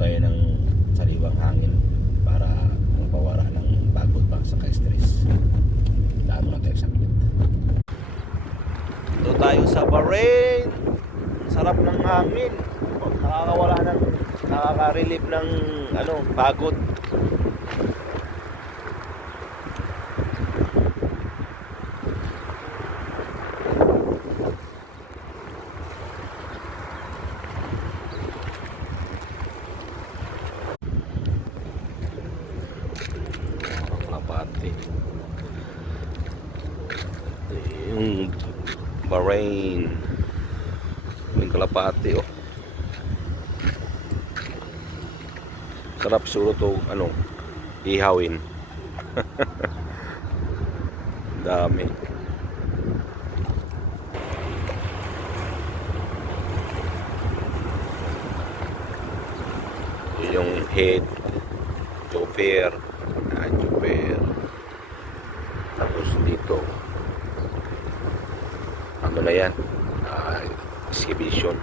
tayo ng sariwang hangin para mapawala ng pagod pa sa stress. Daan muna tayo sa minute. Ito tayo sa Bahrain. Sarap ng hangin. Nakakawala ng, nakaka-relieve ng pagod. Yung Bahrain, may kalapati oh. Sarap siguro to ihawin. Dami. Yung head chopper, tapos dito ano na yan, exhibition.